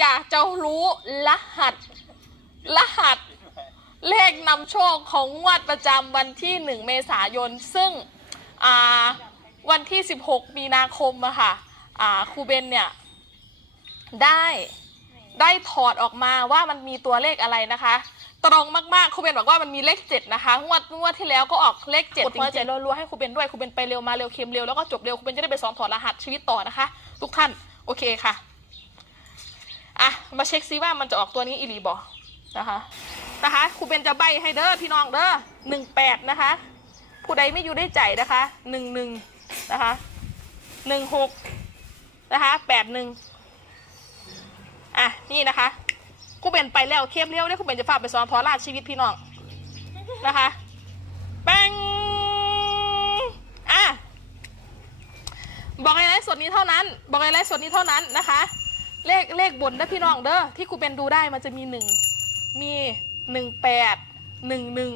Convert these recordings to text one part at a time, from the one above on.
อยากจะรู้รหัส รหัส เลขนำโชคของงวดประจำวันที่ 1 เมษายน ซึ่งอ่าวันที่ 16 มีนาคมอะค่ะอ่าครูเบนเนี่ย ได้ได้ถอดออกมาว่ามันมีตัวเลขอะไรนะคะ ตรงมากๆครูเบนบอกว่ามันมีเลขเจ็ดนะคะงวดงวดที่แล้วก็ออกเลขเจ็ดกดหัวใจรัวๆให้ครูเบนด้วยครูเบนไปเร็วมาเร็วเค็มเร็วแล้วก็จบเร็วครูเบนจะได้ไปสอนถอดรหัสชีวิตต่อนะคะ ทุกท่านโอเคค่ะ อะมาเช็คซิว่ามันจะออกตัวนี้อีหลีบอนะคะนะคะครูเบนจะใบให้เด้อพี่น้องเด้อหนึ่งแปดนะคะ ผู้ใดไม่อยู่ได้ใจนะคะหนึ่งหนึ่งนะคะหนึ่งหกนะคะแปดหนึ่งอะนี่นะคะครูเบนไปแล้วเข้มเลี้ยวได้ครูเบนจะฝากไปสอนพอราชชีวิตพี่น้องนะคะแป้งอะบอกไอ้ไลฟ์สดนี้เท่านั้น บอกไอ้ไลฟ์สดนี้เท่านั้นนะคะ เลขเลขบนนะพี่น้องเด้อที่ครูเบนดูได้มันจะมีหนึ่งมีหนึ่งแปดหนึ่งหนึ่ง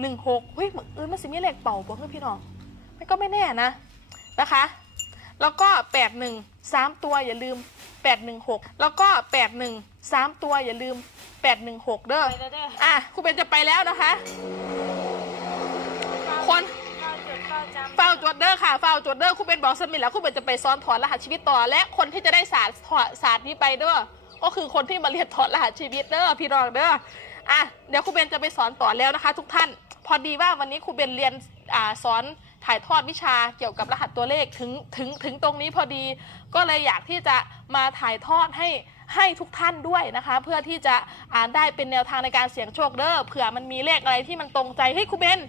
หนึ่งหกเฮ้ยเออมันสิมีเลขเป่าบอกเพื่อนพี่น้องมันก็ไม่แน่นะนะคะ แล้วก็แปดหนึ่งสามตัวอย่าลืมแปดหนึ่งหกแล้วก็แปดหนึ่งสามตัวอย่าลืมแปดหนึ่งหกเด้อไปแล้วเด้ออะครูเบนจะไปแล้วนะคะคน เฝ้าจวดเด้อค่ะเฝ้าจวดเด้อครูเบนบอกสมิธแล้วครูเบนจะไปซ้อนถอดรหัสชีวิตต่อ และคนที่จะได้ศาสตร์ถอดศาสตร์นี้ไปเด้อก็คือคนที่มาเรียนถอดรหัสชีวิตเด้อพี่น้องเด้ออะเดี๋ยวครูเบนจะไปสอนต่อแล้วนะคะ ทุกท่าน พอดีว่าวันนี้ครูเบนเรียนอ่าสอนถ่ายทอดวิชาเกี่ยวกับรหัสตัวเลขถึงถึงถึงตรงนี้พอดี ก็เลยอยากที่จะมาถ่ายทอดให้ให้ทุกท่านด้วยนะคะ เพื่อที่จะอ่านได้เป็นแนวทางในการเสี่ยงโชคเด้อเผื่อมันมีเลขอะไรที่มันตรงใจให้ยครูเบน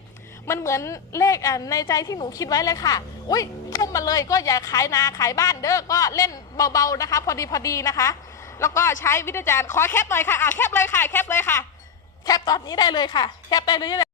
มันเหมือนเลขอะในใจที่หนูคิดไว้เลยค่ะ อุ้ยทุ่มมาเลยก็อย่าขายนาขายบ้านเด้อก็เล่นเบาๆนะคะ พอดีพอดีนะคะ แล้วก็ใช้วิทยาจารณ์ขอแคปหน่อยค่ะอะแคปเลยค่ะแคปเลยค่ะ แคปตอนนี้ได้เลยค่ะ แคปได้เลย